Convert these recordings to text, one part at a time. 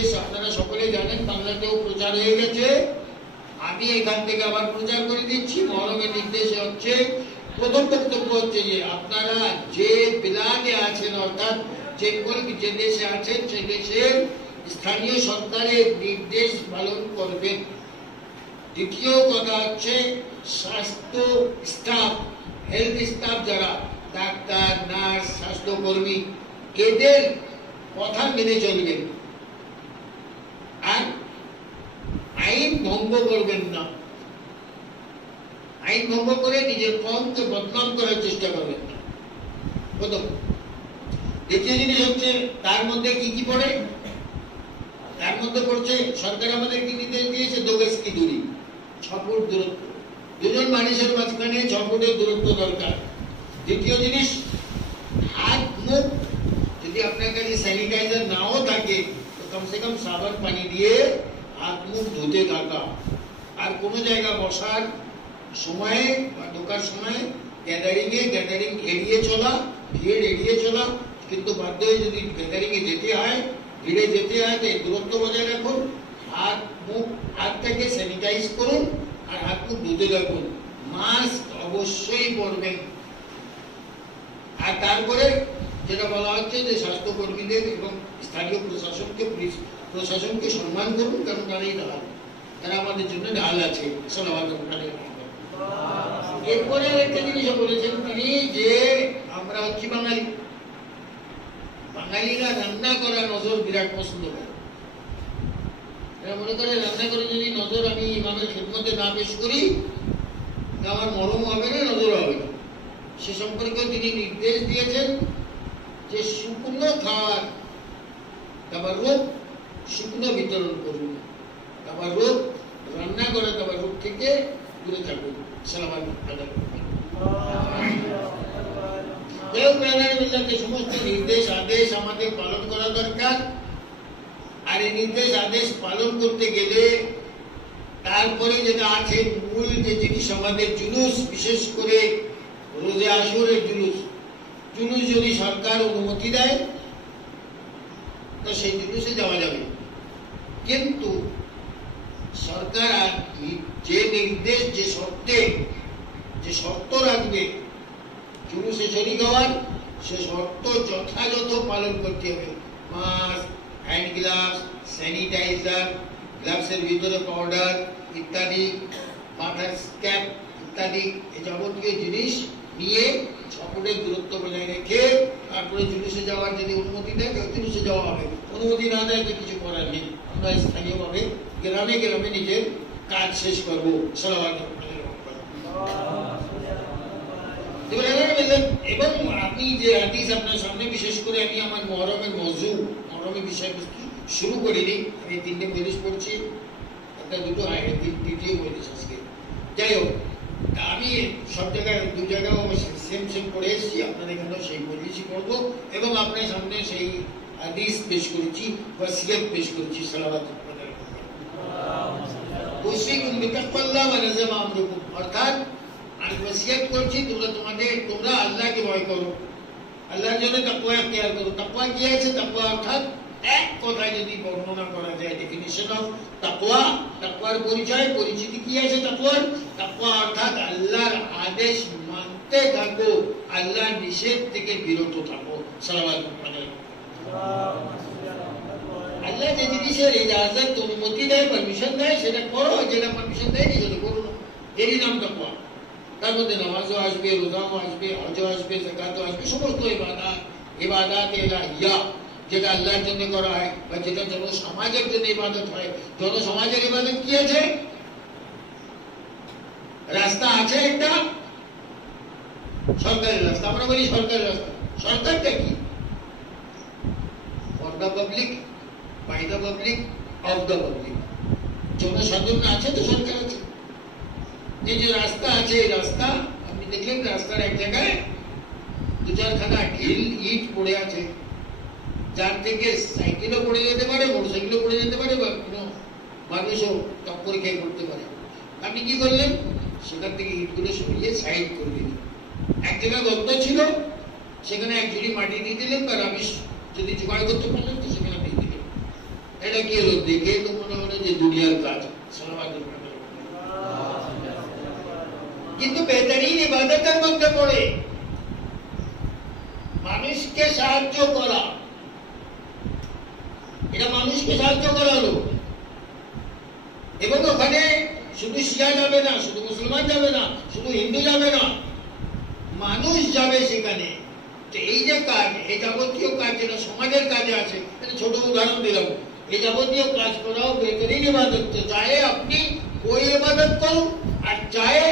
নির্দেশ আপনারা সকলে জানেন, বাংলাতেও প্রচার হয়ে গেছে। আমি এখান থেকে আবার প্রচার করে দিচ্ছি। মহরমের নির্দেশে হচ্ছে, প্রথম বক্তব্য হচ্ছে যে আপনারা যে বিলাদে আছেন, অর্থাৎ যে দেশে আছেন, সেই দেশের স্থানীয় সরকারের নির্দেশ পালন করবেন। দ্বিতীয় কথা হচ্ছে, স্বাস্থ্য স্টাফ, হেলথ স্টাফ যারা ডাক্তার, নার্স, স্বাস্থ্যকর্মী, এদের কথা মেনে চলবেন। আর আইন ভঙ্গ করবেন না। আইন ভঙ্গ করে নিজের কমকে বদনাম করার চেষ্টা করবেন না, প্রথম। দ্বিতীয় জিনিস হচ্ছে, তার মধ্যে কি কি পড়ে? তার মধ্যে পড়ছে, সরকার আমাদের কি নির্দেশ দিয়েছে, 2 গজ কি দূরি, 6 ফুট দূরত্ব। দুজন মানুষের মাঝখানে 6 ফুটের দূরত্ব দরকার। দ্বিতীয় জিনিস, হাত মুখ যদি আপনার কাছে স্যানিটাইজার নাও থাকে তো কমসে কম সাবান পানি দিয়ে হাত মুখ ধুতে থাকা। আর কোনো জায়গা বসার সময়ে বা ঢোকার সময় গ্যাদারিং এড়িয়ে চলা, ভিড় এড়িয়ে চলা। কিন্তু বাধ্য হয়ে যদি গ্যাদারিং এ যেতে হয়, ভিড়ে যেতে হয়, তো দূরত্ব বজায় রাখুন। হাতটাকে স্যানিটাইজ করুন আর হাত মুখ ধুতে রাখুন। মাস্ক অবশ্যই পরবেন। আর তারপরে যেটা বলা হচ্ছে যে স্বাস্থ্যকর্মীদের এবং স্থানীয় প্রশাসনকে সম্মান করুন, কারণ তারাই ঢাল, তারা আমাদের জন্য ঢাল আছে। এরপরে একটা জিনিস বলেছেন তিনি যে আমরা হচ্ছি বাঙালি, বাঙালিরা রান্না করা নজর বিরাট পছন্দ করে। এরা মনে করে রান্না করে যদি নজর আমি ইমামের খেদমতে না পেশ করি, আমার মরম হবে না, নজর হবে না। সে সম্পর্কে তিনি নির্দেশ দিয়েছেন যে শুকনো খাবার, তাবারুক শুকনো বিতরণ করুন, তাবারুক রান্না করা তাবারুক থেকে দূরে থাকুন। সালাম সমস্ত নির্দেশ আদেশ আমাদের পালন করা দরকার। আর এই নির্দেশ আদেশ পালন করতে গেলে তারপরে যেটা আছে মূল যে জিনিস, আমাদের জুলুস, বিশেষ করে রোজে আশুরের জুলুস যদি সরকার অনুমতি দেয় তো সেই জুলুসে যাওয়া যাবে। কিন্তু সরকার যে নির্দেশ, যে শর্ত রাখবে জুলুসে শরীক হওয়ার, সে শর্ত যথাযথ পালন করতে হবে। মাস্ক, হ্যান্ড গ্লাভস, স্যানিটাইজার, গ্লাভসের ভিতরে পাউডার ইত্যাদি, মাথার ক্যাপ ইত্যাদি, এই যাবতীয় জিনিস নিয়ে 6 ফুটের দূরত্ব বজায় রেখে তারপরে জুলুসে যাওয়ার যদি অনুমতি দেয় তো জুলুসে যাওয়া হবে। অনুমতি না দেয় তো কিছু করার নেই, আমরা স্থানীয়ভাবে গ্রামে গ্রামে নিজের কাজ শেষ করবো। এবং আপনি যে হাদিস আপনার সামনে, বিশেষ করে আমি আমার মহরমের মওযু, মহরমের বিষয়বস্তু শুরু করিনি, আমি 3টে মজলিস পড়ছি, একটা দুটো তৃতীয় মজলিস আজকে। যাই হোক, আমি সব জায়গায় 2 জায়গায় সেম পড়ে এসেছি, আপনাদের এখানেও সেই মজলিসই পড়বো এবং আপনার সামনে সেই হাদিস পেশ করেছি, ওয়াসিয়ত পেশ করেছি। সালাওয়াত অর্থাৎ আমি ওয়াসিয়ত করছি তোমরা আল্লাহকে ভয় করো, আল্লাহর জন্য তাকওয়া ইখতিয়ার করো। তাকওয়া কি আছে? তাকওয়া অর্থাৎ এক কথায় যদি বর্ণনা করা যায়, ডেফিনিশন অফ তাকওয়া, তাকওয়ার পরিচিতি কি আছে তাকওয়ার? তাকওয়া অর্থাৎ আল্লাহর আদেশ মানতে থাকো, আল্লাহর নিষেধ থেকে বিরত থাকো। সালাওয়াত আল্লাহ যে জিনিসের ইজাজত, অনুমতি দেয়, পারমিশন দেয়, সেটা করো, যেটা পারমিশন দেয় সেটা করো না, এরই নাম তাকওয়া। তার মধ্যে নামাজও আসবে, রোজাও আসবে, হজও আসবে, যাকাতও আসবে, সমস্ত ইবাদাত ইলাহিয়া যেটা আল্লাহর জন্য করা হয় বা যেটা জনসমাজের জন্য ইবাদত হয়। জনসমাজের ইবাদত কি আছে? রাস্তা আছে একটা, সরকারের রাস্তা, আমরা বলি সরকারের রাস্তা। সরকারটা কি? For the public, by the public, of the public. জনসাধারণ আছে তো সরকার আছে। এই যে রাস্তা আছে, এই রাস্তা আপনি দেখলেন রাস্তার এক জায়গায় 2-4খানা ঢিল ইট পড়ে আছে, যার থেকে সাইকেলও পড়ে যেতে পারে, মোটরসাইকেলও পড়ে যেতে পারে, বা কোনো মানুষও টক্কর খেয়ে পড়তে পারে। আপনি কি করলেন? সেখান থেকে ইটগুলো সরিয়ে সাইড করে দিলেন। এক জায়গায় গর্ত ছিল, সেখানে 1 ঝুড়ি মাটি দিয়ে দিলেন, বা রাবিশ যদি জোগাড় করতে পারলেন তো সেখানে দিয়ে দিলেন। এটা কি হলো, দেখে তো মনে হলো যে দুনিয়ার কাজ, কিন্তু বেহতরিন ইবাদতের মধ্যে পড়ে মানুষকে সাহায্য করা। এটা মানুষকে সাহায্য করা হলো, এবং ওখানে শুধু শিয়া যাবে না, শুধু মুসলমান যাবে না, শুধু হিন্দু যাবে না, মানুষ যাবে সেখানে। এই যে কাজ, এই যাবতীয় কাজ যেটা সমাজের কাজে আছে, ছোট উদাহরণ দিলাম, এই যাবতীয় কাজ করাও বেহতরিন ইবাদত। চাহে আপনি ওই ইবাদত করুন, আর চাহে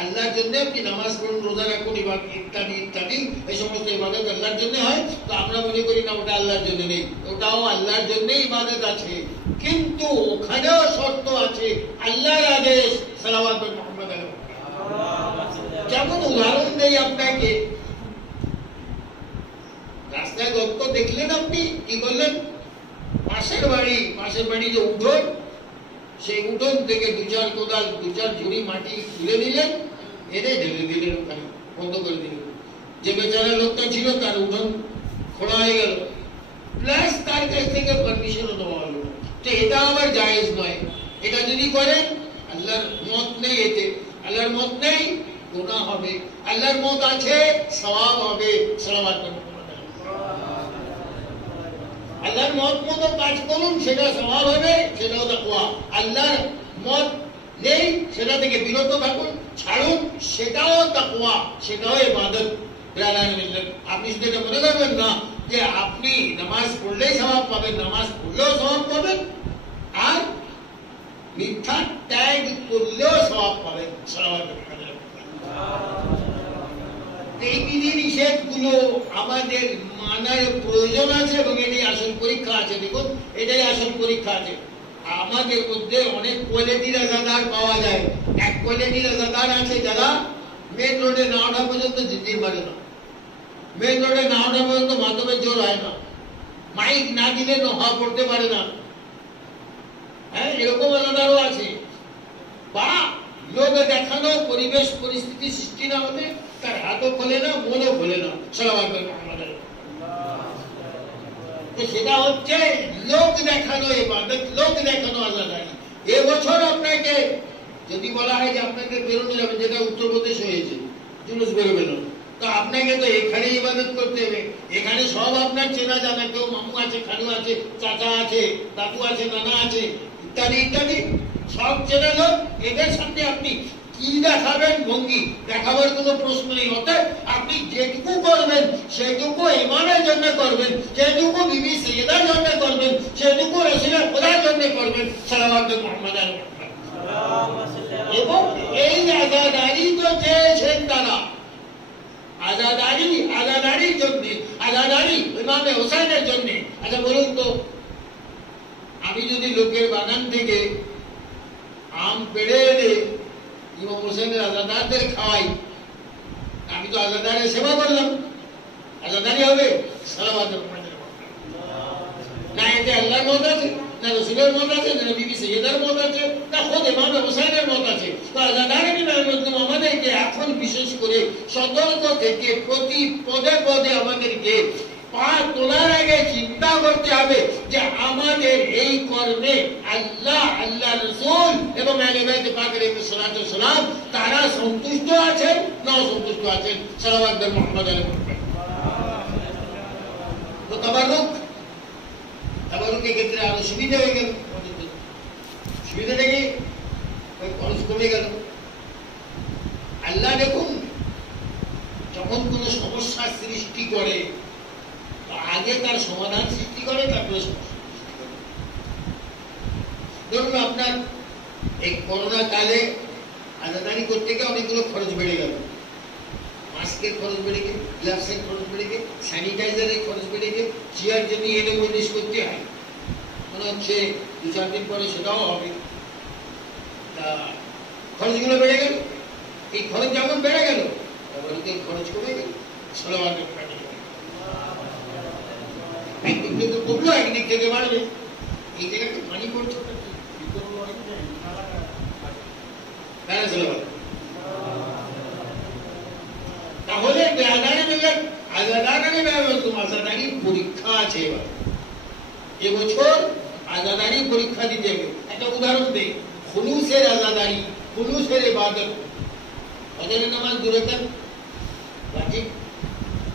আল্লাহর জন্য আপনি নামাজ পড়ুন, রোজা রাখুন, ইত্যাদি ইত্যাদি, এই সমস্ত ইবাদত আল্লাহর জন্য হয়। তো আমরা মনে করি না ওটা আল্লাহর জন্য নেই, ওটাও আল্লাহর জন্যই ইবাদত আছে, কিন্তু ওখানেও শর্ত আছে, আল্লাহর আদেশ সালাওয়াত মুহাম্মদ আলাইহি। যেমন উদাহরণ দেই আপনাকে, রাস্তায় গর্ত দেখলেন, আপনি কি করলেন, পাশের বাড়ি যে উঠোন, সেই উঠোন থেকে দু চার কোদাল, দু চার ঝুড়ি মাটি তুলে নিলেন, এনে ঢেলে দিলেন, ওখানে বন্ধ করে দিলেন। যে বেচারা লোকটা ছিল তার উঠোন খোলা হয়ে গেল, প্লাস তার কাছ থেকে পারমিশনও দেওয়া হলো। তো এটা আবার জায়েজ নয়। এটা যদি করেন, আল্লাহর মত নেই, এতে আল্লাহর মত নেই, গুনাহ হবে। আল্লাহর মত আছে, সওয়াব হবে। সালাওয়াত আল্লাহর মত মতো কাজ করুন, সেটা সওয়াব হবে, সেটাও তাকওয়া। আল্লাহর মত নেই, সেটা থেকে বিরত থাকুন, ছাড়ুন, সেটাও তাকওয়া, সেটাও ইবাদত। আপনি শুধু এটা মনে করবেন না যে আপনি নামাজ পড়লেই সওয়াব পাবেন, নামাজ পড়লেও সওয়াব পাবেন, আর মিথ্যা ত্যাগ করলেও সওয়াব পাবেন। এই বিধি নিষেধ গুলো আমাদের মানার প্রয়োজন আছে, এবং এটাই আসল পরীক্ষা আছে। দেখুন, এটাই আসল পরীক্ষা আছে। আমাদের মধ্যে অনেক কোয়ালিটির রাজাদার পাওয়া যায়। এক কোয়ালিটির রাজাদার আছে যারা মেন রোডে না ওঠা পর্যন্ত জিন্দির মারে না, মেন রোডে না ওঠা পর্যন্ত মাধ্যমের জোর হয় না, মাইক না দিলে নহা পড়তে পারে না। হ্যাঁ, এরকম রাজাদারও আছে। বা লোক দেখানো পরিবেশ পরিস্থিতি সৃষ্টি না হতে তার হাতও খোলে না, মনও খোলে না। সেটা হচ্ছে লোক দেখানো ইবাদত, লোক দেখানো আজাদারি। এবছর আপনাকে যদি বলা হয় যে আপনাকে বেরোনো যাবে, যেটা উত্তরপ্রদেশ হয়েছে, জুলুস বেরোবে না, তো আপনাকে তো এখানে ইবাদত করতে হবে। এখানে সব আপনার চেনা জানা, কেউ মামু আছে, খালু আছে, চাচা আছে, দাদু আছে, নানা আছে, ইত্যাদি ইত্যাদি, সব চেনা লোক। এদের সামনে আপনি কি দেখাবেন? ভঙ্গি দেখাবার কোনো প্রশ্ন নেই। অতএব আপনি যেটুকু করবেন সেটুকু ইমানের জন্য করবেন, যেটুকু বিবি সৈয়দার জন্য করবেন, সেটুকু রাসূলের খোদার জন্য করবেন। সালাওয়াত মুহাম্মদ আলাইহি। এবং এই আজাদারি তো চেয়েছেন তারা, আজাদারির জন্য, আজাদারি ইমামে হোসেনের জন্য। আচ্ছা বলুন তো, আমি যদি লোকের বাগান থেকে আম পেড়ে এনে ইমাম হোসেনের আজাদারদের খাওয়াই, আমি তো আজাদারের সেবা করলাম, আজাদারি হবে? সালাওয়াত না এতে আল্লাহর মত আছে, না রাসূলের মত আছে, না বিবি সৈয়দার মত আছে, না খোদ ইমাম হোসেনের মত আছে। তো আজাদারের মধ্যে আমাদেরকে এখন বিশেষ করে সতর্ক থেকে প্রতি পদে পদে আমাদেরকে পা তোলার আগে চিন্তা করতে হবে যে আমাদের এই কর্মে আল্লাহ, আল্লাহ রাসূল এবং আহলে বাইত পাকের সালাম তারা সন্তুষ্ট আছেন না অসন্তুষ্ট আছেন? সালাওয়াত মুহাম্মদ আলাইহি। তো তাবারুকের ক্ষেত্রে আরো সুবিধা হয়ে গেল। সুবিধাটা কি? ওই খরচ কমে গেল। আল্লাহ দেখুন, যখন কোন সমস্যা সৃষ্টি করে আগে তার সমাধান সৃষ্টি করে, তারপরে সমস্যা সৃষ্টি করে। ধরুন আপনার এই করোনা কালে আজাদারি করতে গিয়ে অনেকগুলো খরচ বেড়ে গেল, মাস্কের খরচ বেড়ে গেল, গ্লাভসের খরচ বেড়ে গেল, স্যানিটাইজারের খরচ বেড়ে গেল, চেয়ার জন্য এনে মজলিস করতে হয়, মনে হচ্ছে 2-4 দিন পরে সেটাও হবে। তা খরচগুলো বেড়ে গেল। এই খরচ যেমন বেড়ে গেল, তারপরে খরচ কমে গেল। সালাওয়াতের একদিক থেকে কমলো, একদিক থেকে বাড়বে। এই জায়গাতে পানি পড়ছে, তাহলে আজাদারি পরীক্ষা আছে। এবার এবছর আজাদারি পরীক্ষা দিতে হবে। একটা উদাহরণ দেই, খুলুসের আজাদারি, খুলুসের ইবাদত। ফজরের নামাজ 2 রাকাত ওয়াজিব,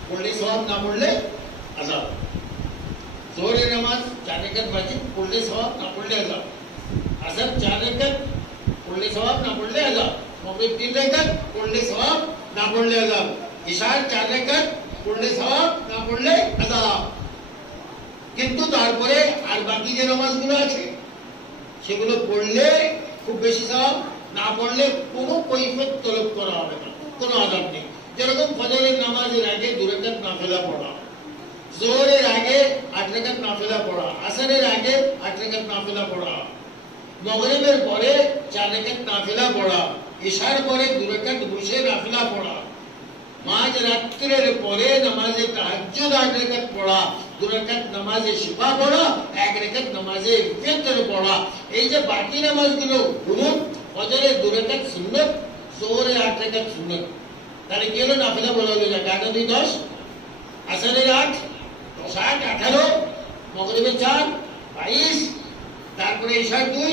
পড়লে সওয়াব, না পড়লে আযাব। যোহরের নামাজ 4 রাকাত ওয়াজিব, পড়লে সওয়াব, না পড়লে আযাব। আসর 4 রাকাত, পড়লে সওয়াব, না পড়লে আযাব। মাগরিব 3 রাকাত, পড়লে সওয়াব, না পড়লে আযাব। ইশার 4 রাকাত, পড়লে সওয়াব, না পড়লে আযাব। কিন্তু তারপরে আর বাকি যে নামাজগুলো আছে সেগুলো পড়লে খুব বেশি সওয়াব, না পড়লে কোনো কৈফিয়ত তলব করা হবে না, কোনো আযাব নেই। যেরকম ফজরের নামাজের আগে 2 রাকাত নাফিলা পড়া, যোহরের আগে 8 রাকাত নাফিলা পড়া, আসরের আগে 8 রাকাত নাফিলা পড়া, মাগরিবের পরে 4 রাকাত নাফিলা পড়া, ইশার পরে 2 রাকাত বসে নাফিলা পড়া, মাঝ রাত্রের পরে নামাজে তাহাজ্জুদ 8 রাকাত পড়া, 2 রাকাত নামাজে শিফা পড়া, 1 রাকাত নামাজে ফিতর পড়া। এই যে বাকি নামাজগুলো, বলুন ফজরে 2 রাকাত সুন্নাত, যোহরে 8 রাকাত সুন্নাত, তাহলে কি হলো? নাফিলা বলা হলো, 8 2 10, আসরের 8 10 8 18, মাগরিবের 4 22, তারপরে ইশার 2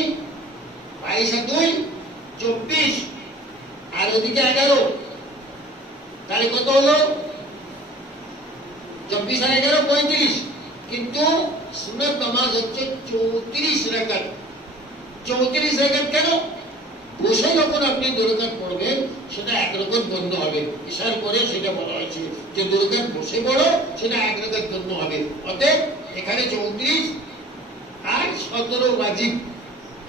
22 আর 2 24, আর ওদিকে 11, তাহলে কত হলো? 24 আর 11 35। কিন্তু সুন্নাত নামাজ হচ্ছে 34 রাকাত। 34 রাকাত কেন? বসে যখন আপনি 2 রাকাত পড়বেন সেটা 1 রাকাত গণ্য হবে। ইশার পরে সেটা বলা হয়েছে যে 2 রাকাত বসে পড়ো, সেটা 1 রাকাত গণ্য হবে। অতএব এখানে 34 আর 17 ওয়াজিব।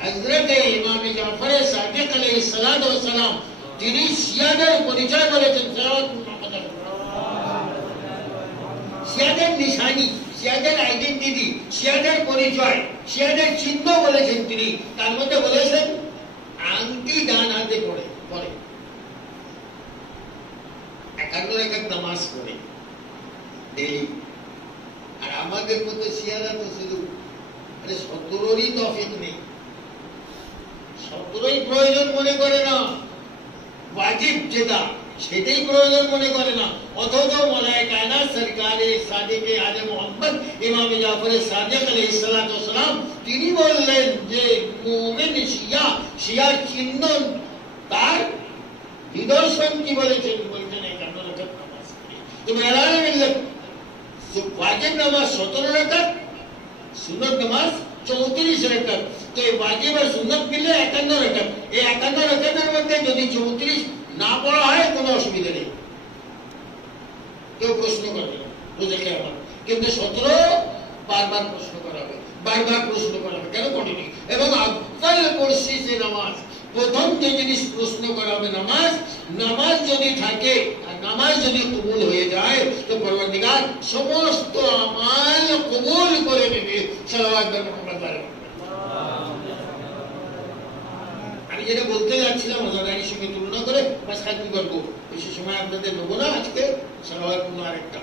হযরত ইমাম জাফর সাদিক আলাইহিস সালাতু ওয়াস সালাম তিনি শিয়াদের পরিচয় বলেছেন, শিয়াদের নিশানি, শিয়াদের আইডেন্টিটি, শিয়াদের পরিচয়, শিয়াদের চিহ্ন বলেছেন তিনি। তার মধ্যে বলেছেন আংটি ডান হাতে পড়ে 51 রাকাত নামাজ পড়ে ডেইলি। আর আমাদের মতো শিয়ারা তো শুধু 17রই তৌফিক নেই, 17ই প্রয়োজন মনে করে না, ওয়াজিব যেটা সেটাই প্রয়োজন মনে করে না। অথচ মওলায়ে কায়নাত সরকারে সাদিকে আলে মোহাম্মদ ইমাম জাফর সাদিক আলাইহিস সালাতু ওয়াস সালাম তিনি বললেন যে মুমিন শিয়া, শিয়ার চিহ্ন, তার নিদর্শন কি বলেছেন? বলছেন 51 রাকাত নামাজ পড়ে। তো মেলায় মিল্লাত ওয়াজিব নামাজ 17 রাকাত, সুন্নাত নামাজ 34 রাকাত। তো এই ওয়াজিব আর সুন্নাত মিলে 51 রাকাত। এই 51 রাকাতের মধ্যে যদি 34 না পড়া হয় কোনো অসুবিধা নেই, কেউ প্রশ্ন করবে না, বুঝলে আমার। কিন্তু 17 বারবার প্রশ্ন করা হবে, বারবার প্রশ্ন করা হবে, কেন পড়েনি? এবং আফজাল পড়ছি যে নামাজ, প্রথম যে জিনিস প্রশ্ন করা হবে নামাজ। নামাজ যদি থাকে আর নামাজ যদি কবুল হয়ে যায় তো পরওয়ারদিগার সমস্ত আমাল কবুল করে নেবে। সালাওয়াত মুহাম্মদ আলাইহি। আমি যেটা বলতে যাচ্ছিলাম আজাদারির সঙ্গে তুলনা করে বাস খাতি করবো, বেশি সময় আপনাদের নেবো না আজকে। সালাওয়াত আরেকটা,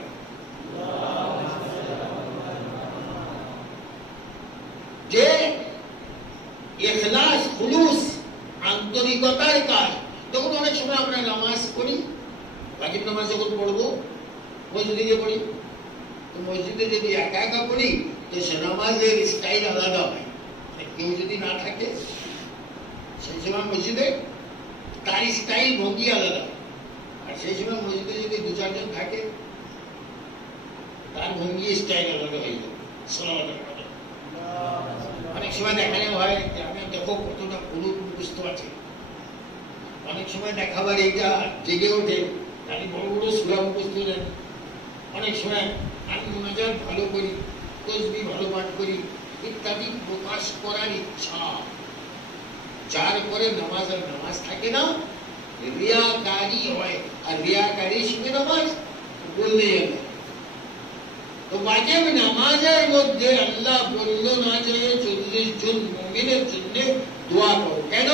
যে ইখলাস, খুলুস, আন্তরিকতার কাজ। তখন অনেক সময় আমরা নামাজ পড়ি, ওয়াজিব নামাজ যখন পড়বো মসজিদে গিয়ে পড়ি, তো মসজিদে যদি একা একা পড়ি তো সে নামাজের স্টাইল আলাদা হয়। কেউ যদি না থাকে সেই সময় মসজিদে তার স্টাইল ভঙ্গি আলাদা, আর সেই সময় মসজিদে যদি 2-4 জন থাকে তার ভঙ্গি স্টাইল আলাদা হয়ে যাবে। অনেক সময় দেখানো হয় যে আমি দেখো কতটা পুরুষ মুখস্থ আছে, অনেক সময় দেখাবার এইটা জেগে ওঠে আমি বড় বড় সূরা মুখস্থ জানি, অনেক সময় আমি মুনাজাত ভালো করি, তাসবিহ ভালো পাঠ করি ইত্যাদি প্রকাশ করার ইচ্ছা। যার পরে নামাজ আর নামাজ থাকে না, রিয়াকারি হয়, আর রিয়াকারির সঙ্গে নামাজ বললেই হবে। তো ওয়াজিব নামাজের মধ্যে আল্লাহ বলল না যে 40 জন মুমিনের জন্য দোয়া করো। কেন?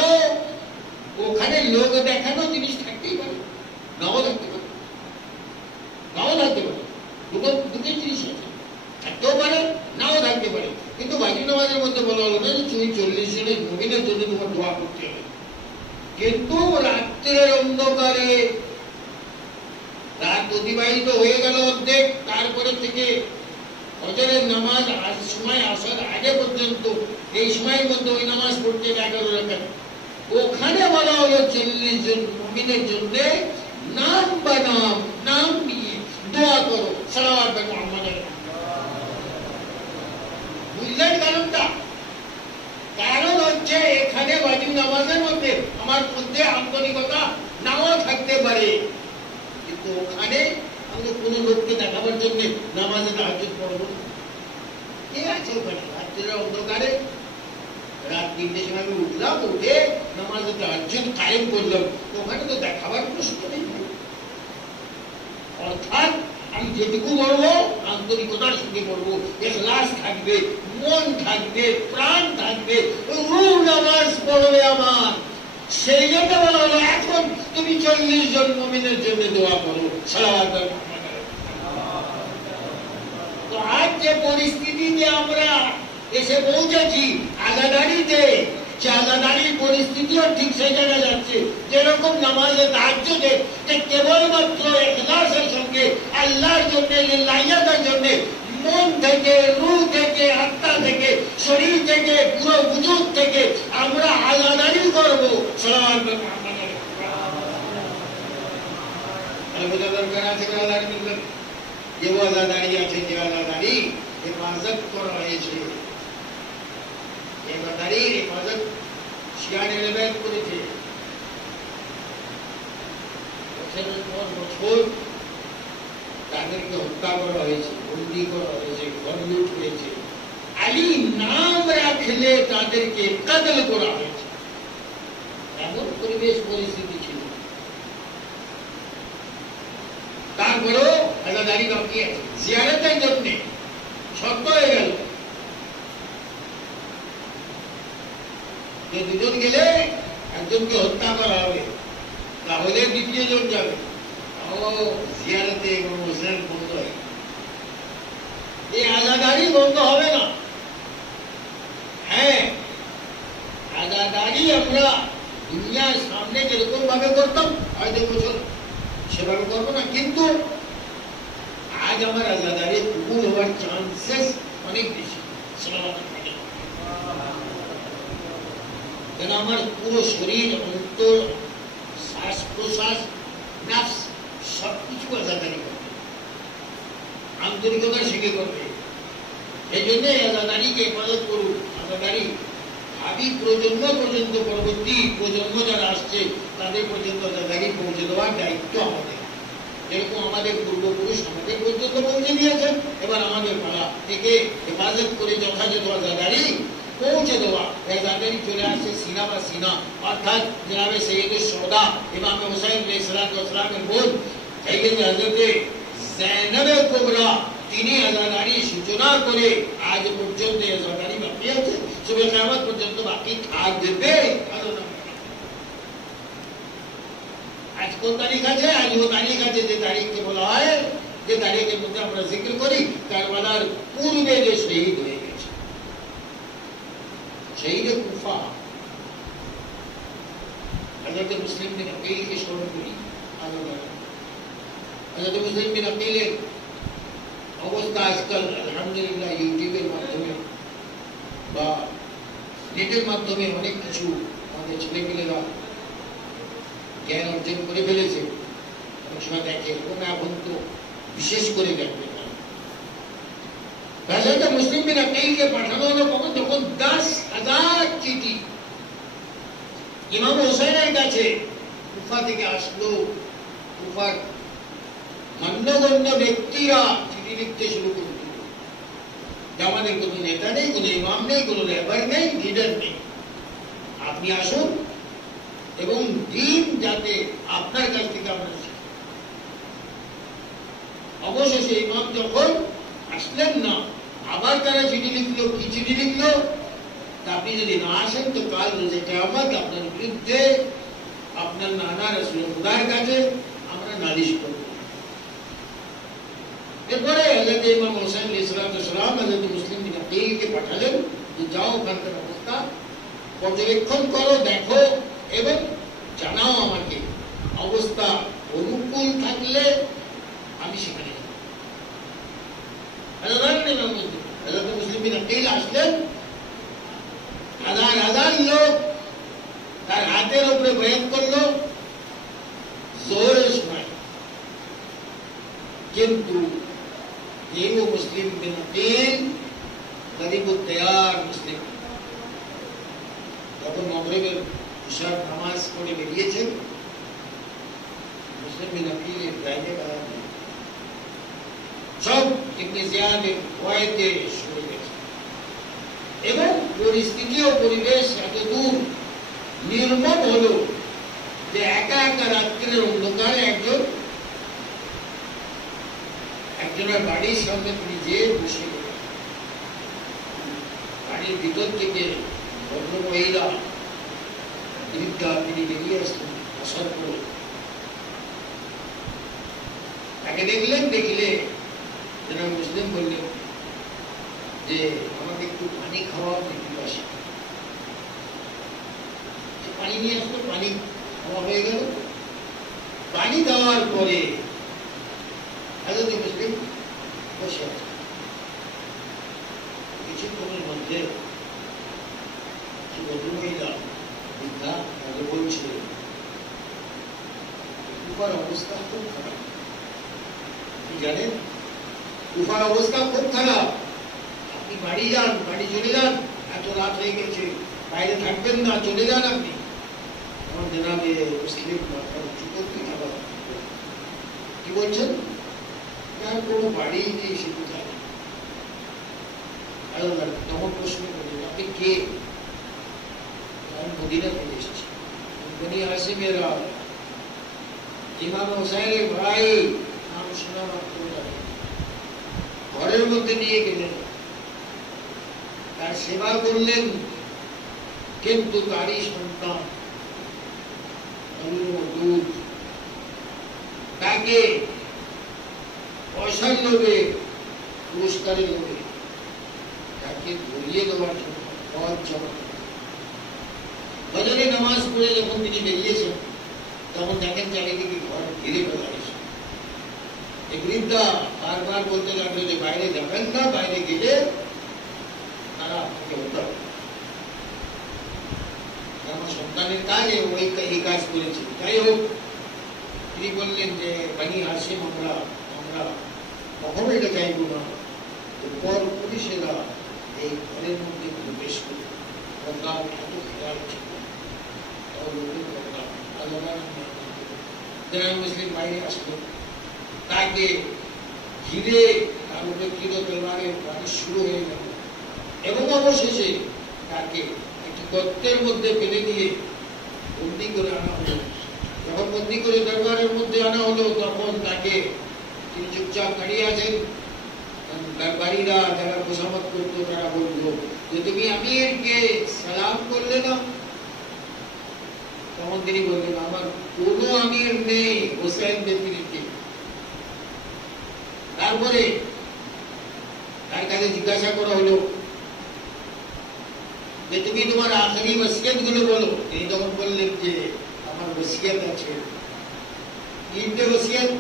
ওখানে লোক দেখানো জিনিস থাকতেই পারে, নাও থাকতে পারে, নাও থাকতে পারে, দুটো জিনিস আছে, থাকতেও পারে নাও থাকতে পারে। কিন্তু ওয়াজিব নামাজের মধ্যে বলা হলো না যে তুমি 40 জনের মুমিনের জন্য তোমার দোয়া করতে হবে। কিন্তু রাত্রের অন্ধকারে রাত অতিবাহিত হয়ে গেল অর্ধেক, তারপরে থেকে ফজরের নামাজ সময় আসার আগে আগে পর্যন্ত এই সময়ের মধ্যে ওই নামাজ পড়তে 11 রাকাত, ওখানে বলা হলো 40 জন মুমিনের জন্য নাম বানাম নাম নিয়ে দোয়া করো সালাওয়াত পড়ো মুহাম্মাদের। বুঝলেন কারণটা? কারণ হচ্ছে এখানে ওয়াজিব নামাজের মধ্যে আমার মধ্যে আন্তরিকতা নাও থাকতে পারে, কিন্তু ওখানে আমি কোনো লোককে দেখাবার জন্য নামাজে তাহাজ্জুদ পড়বো। কে আছে ওখানে? রাত্রির অন্ধকারে রাত 3টের সময় আমি উঠলাম, উঠে নামাজে তাহাজ্জুদ কায়েম করলাম, ওখানে তো দেখাবার প্রশ্ন নেই। অর্থাৎ আমি যেটুকু বলবো আন্তরিকতার সঙ্গে বলবো, ইখলাস থাকবে, মন থাকবে, প্রাণ থাকবে, রূহ নামাজ পড়বে আমার। সেই জন্য বলা হলো এখন তুমি 40 জন মুমিনের জন্য দোয়া করো সালাওয়াত পড়ো। তো আজ যে পরিস্থিতিতে আমরা এসে পৌঁছেছি আজাদারিতে, সে আজাদারির পরিস্থিতিও ঠিক সেই জায়গায় যাচ্ছে, যেরকম নামাজে তাহাজ্জুদে যে কেবলমাত্র ইখলাসের সঙ্গে আল্লাহর জন্য, লিল্লাহিয়াতের জন্য মন থেকে, রূহ থেকে, আত্মা থেকে, শরীর থেকে, পুরো ওজুদ থেকে আমরা আজাদারি করবো সালাওয়াত মুহাম্মাদের। বোঝা দরকার আছে আল্লাহর যে আজাদারি আছে, যে আজাদারি হেফাজত করা হয়েছে, আজাদারির হেফাজত শিয়ানে রেবেত করেছে। বছরের পর বছর তাদেরকে হত্যা করা হয়েছে, বন্দী করা হয়েছে, ঘর লুট হয়েছে, আলী নাম রাখলে তাদেরকে কতল করা হয়েছে। এমন পরিবেশ পরিস্থিতি ছিল, তারপরেও আজাদারি বাকি আছে। জিয়ারতের জন্য শর্ত হয়ে গেল যে দুজন গেলে একজনকে হত্যা করা হবে, তাহলে দ্বিতীয় জন যাবে। জিয়ারতে মুসলিম বন্ধ হয়, এই আজাদারি বন্ধ হবে না। হ্যাঁ, আজাদারি আমরা দুনিয়ার সামনে যেরকম ভাবে করতাম হয়তো বছর সেভাবে করবো না, কিন্তু আজ আমার আজাদারি কবুল হওয়ার চান্সেস অনেক বেশি। কেন আমার পুরো শরীর, অন্তর, শ্বাস প্রশ্বাস, নাফস সবকিছু আজাদারি করবে, আন্তরিকতার সঙ্গে করবে। এই জন্য আজাদারিকে হেফাজত করুন। আজাদারি ভাবি প্রজন্ম পর্যন্ত, পরবর্তী প্রজন্ম যারা আসছে তাদের পর্যন্ত আজাদারি পৌঁছে দেওয়ার দায়িত্ব আমাদের। যেরকম আমাদের পূর্বপুরুষ আমাদের পর্যন্ত পৌঁছে দিয়েছেন, এবার আমাদের পালা থেকে হেফাজত করে যথাযথ আজাদারি পৌঁছে দেওয়া। আজাদারি চলে আসছে সিনা বা সিনা, অর্থাৎ জনাবে সৈয়দুস শুহাদা ইমাম হুসাইন আলাইহিসসালামের বোন হযরতে যায়েনবে কুবরা, তিনি আজাদারি সূচনা করে আজ পর্যন্ত আজাদারি বাকি আছে, শুভ কিয়ামত পর্যন্ত বাকি থাকবে। আজ কোন তারিখ আছে? আজ ও তারিখ আছে যে তারিখকে বলা হয়, যে তারিখের মধ্যে আমরা জিকির করি কারবালার পূর্বে যে শহীদ হয়ে গেছে, শহীদে কুফা হযরত মুসলিম বিন আকিলকে স্মরণ করি। হযরত মুসলিম বিন আকিলের অবস্থা আজকাল আলহামদুলিল্লাহ ইউটিউবের মাধ্যমে বা নেটের মাধ্যমে অনেক কিছু আমাদের ছেলেমেয়েরা জ্ঞান অর্জন করে ফেলেছে, অনেক সময় দেখে, এবং এখন তো বিশেষ করে দেখবে। মুসলিম বিন আকিলকে পাঠানো হলো কখন? তখন 10,000 চিঠি ইমাম হুসাইনের কাছে কুফা থেকে আসলো। কুফার মান্যগণ্য ব্যক্তিরা চিঠি লিখতে শুরু করে দিল যে আমাদের কোনো নেতা নেই, কোনো ইমাম নেই, কোনো লেবার নেই, লিডার নেই, আপনি আসুন এবং দিন যাতে আপনার কাছ থেকে আমরা শিখি। অবশেষে ইমাম যখন আসলেন না, আবার তারা চিঠি লিখলো। কি চিঠি লিখলো? আপনি যদি না আসেন তো কাল রোজে কিয়ামত আপনার বিরুদ্ধে আপনার নানা রাসূলুল্লাহর কাছে আমরা নালিশ করব। এরপরে হযরত ইমাম হোসেন আলাইহিস সালাম হযরত মুসলিম বিন আকিলকে পাঠালেন যে যাও ওখানকার অবস্থা পর্যবেক্ষণ করো, দেখো এবং জানাও আমাকে। অবস্থা অনুকূল থাকলে আমি সেখানে যাব। হযরত মুসলিম বিন আকিল আসলেন, হাজার হাজার লোক তার হাতের উপরে বয়ান করলো জোরের সময়। কিন্তু এই মুসলিম বিন আকিল গরিবুদ্দিয়ার মুসলিম যখন মাগরিবের ইশার নামাজ পড়ে বেরিয়েছেন, মুসলিম বিন আকিলের বাইরে বেড়াতে সব ইবনে জিয়াদের ভয়েতে শুরু হয়েছে এবং পরিস্থিতি ও পরিবেশ এত দূর নির্মম হলো যে একা একা রাত্রের অন্ধকারে একজনের বাড়ির সামনে তিনি যে বসে গেলেন। বাড়ির ভিতর থেকে ভদ্র মহিলা বৃদ্ধা তিনি বেরিয়ে আসলেন। আসার পরে তাকে দেখলে যারা মুসলিম বললেন যে আমাকে একটু পানি খাওয়া পিপাসা। পানি নিয়ে আসলো, পানি খাওয়া হয়ে গেল। পানি দেওয়ার পরে হযরত মুসলিম বসে আছে। কিছুক্ষণের মধ্যে ভদ্রমহিলা বৃদ্ধা তাকে বলছে, কুফার অবস্থা খুব খারাপ। আপনি জানেন কুফার অবস্থা খুব খারাপ, আপনি বাড়ি যান, বাড়ি চলে যান, এত রাত হয়ে গেছে, বাইরে থাকবেন না, চলে যান আপনি। আমার জনাবে মুসলিম উঁচু করতে কি বলছেন, তার কোনো বাড়ি নেই, সে কোথায়? তখন প্রশ্ন করলেন, আপনি কে? আমি মদিনা থেকে এসেছি, বনি হাশিমেরা ইমাম হোসেনের ভাই, নাম শোনা মাত্র ঘরের মধ্যে নিয়ে গেলেন, তার সেবা করলেন। কিন্তু তারই সন্তান দুধ তাকে পয়সার লোভে, পুরস্কারের লোভে তাকে ধরিয়ে দেওয়ার জন্য পথ জমা। ফজরে নামাজ পড়ে যখন তিনি বেরিয়েছেন, তখন দেখেন চারিদিকে ঘর ঘিরে ফেলা হয়েছে। এই বৃদ্ধা বারবার বলতে লাগলো যে বাইরে যাবেন না, বাইরে গেলে তারা আপনাকে হতে হবে। আমার সন্তানের কাজ এই কাজ করেছে। যাই হোক, তিনি বললেন যে বনি হাশিম আমরা কখনো এটা চাইব না পর পুলিশেরা এই ঘরের মধ্যে প্রবেশ করে। এত খেয়াল ছিল মুসলিম বাইরে আসলো, তাকে ঘিরে তার উপরে তরবারের বাড়ি শুরু হয়ে গেল এবং অবশেষে তাকে একটি গর্তের মধ্যে ফেলে দিয়ে বন্দি করে আনা হলো। যখন বন্দি করে দরবারের মধ্যে আনা হলো, তখন তাকে তিনি চুপচাপ দাঁড়িয়ে আছেন। দরবারীরা যারা মোসামত করতো তারা বললো যে তুমি আমিরকে সালাম করলে না। তখন তিনি বললেন আমার কোন আমির নেই হোসেন ব্যতিরিক্ত। তারপরে তার কাছে জিজ্ঞাসা করা হলো যে তুমি তোমার আখেরি ওসিয়ত গুলো বলো। তিনি তখন বললেন যে আমার ওসিয়ত আছে তিনটে ওসিয়ত।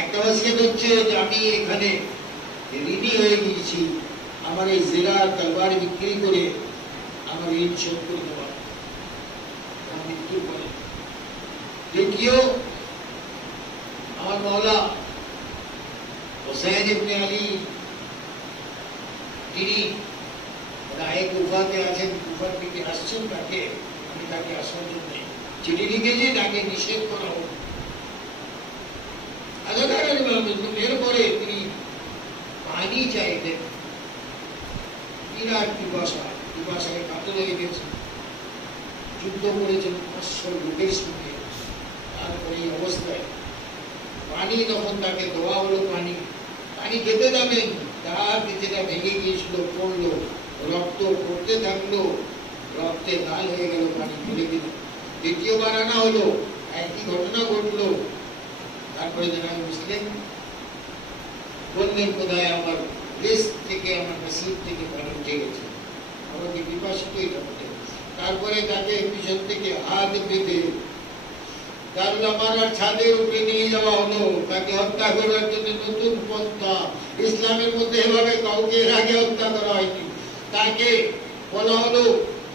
একটা ওসিয়ত হচ্ছে যে আমি এখানে ঋণী হয়ে গিয়েছি, আমার এই জেলা তরবার বিক্রি করে আমার ঋণ শোধ করে দেওয়া মৃত্যুর পরে। দ্বিতীয়, আমার মওলা হোসেন ইবনে আলী তিনি রায়ে কুফাতে আছেন, কুফার থেকে আসছেন, তাকে আমি তাকে আসার জন্য চিঠি লিখেছি, তাকে নিষেধ করা হোক। এরপরে তিনি পানি চাইলেন, বিরাট পিপাসায় কাতর হয়ে গেছেন, যুদ্ধ করেছেন 500 লোকের সঙ্গে। তারপরে এই অবস্থায় পানি তখন তাকে দেওয়া হলো, পানি খেতে যাবেন, তার যেটা ভেঙে গিয়েছিল পড়লো, রক্ত পড়তে থাকলো, রক্তে লাল হয়ে গেল, পানি ফেলে দিল। দ্বিতীয়বার আনা হলো, একই ঘটনা ঘটলো। তারপরে যারা মুসলিম বললেন কোথায় আমার রিস্ক থেকে, আমার নসিব থেকে পানি উঠে গেছে, আমাকে পিপাসিত এটা হতে। তারপরে তাকে পিছন থেকে হাত বেঁধে দারুল আমানার ছাদের উপরে নিয়ে যাওয়া হলো, তাকে হত্যা করার জন্য নতুন পন্থা। ইসলামের মধ্যে এভাবে কাউকে এর আগে হত্যা করা হয়নি। তাকে বলা হলো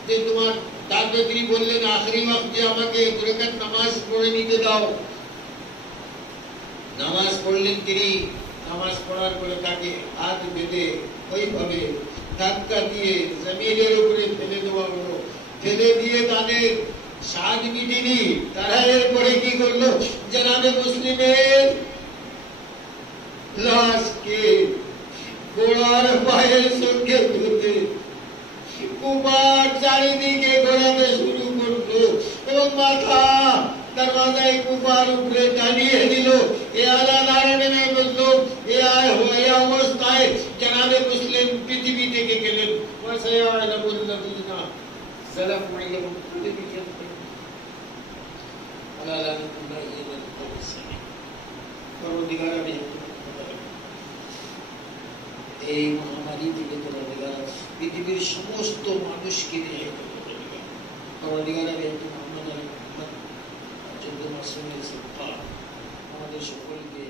যে তোমার, তারপরে তিনি বললেন আখরি ওয়াক্তে আমাকে 2 রাকাত নামাজ পড়ে নিতে দাও। নামাজ পড়লেন তিনি। নামাজ পড়ার পরে তাকে হাত বেঁধে ওইভাবে ধাক্কা দিয়ে জমিনের উপরে ফেলে দেওয়া হলো। ফেলে দিয়ে তাদের স্বাদ মিটেনি। তারা এরপরে কি করলো, জনাবে মুসলিমের লাশকে ঘোড়ার পায়ের সঙ্গে ঘুরতে কুবার চারিদিকে ঘোরাতে শুরু করলো এবং মাথা দরওয়াজায় কুবার উপরে টানিয়ে দিল। এ আলা দাঁড়ানো বললো, এ অবস্থায় জনাবে মুসলিম পৃথিবী থেকে গেলেন। এই মহামারী থেকে পৃথিবীর সমস্ত মানুষকে নিয়ে আমাদের সকলকে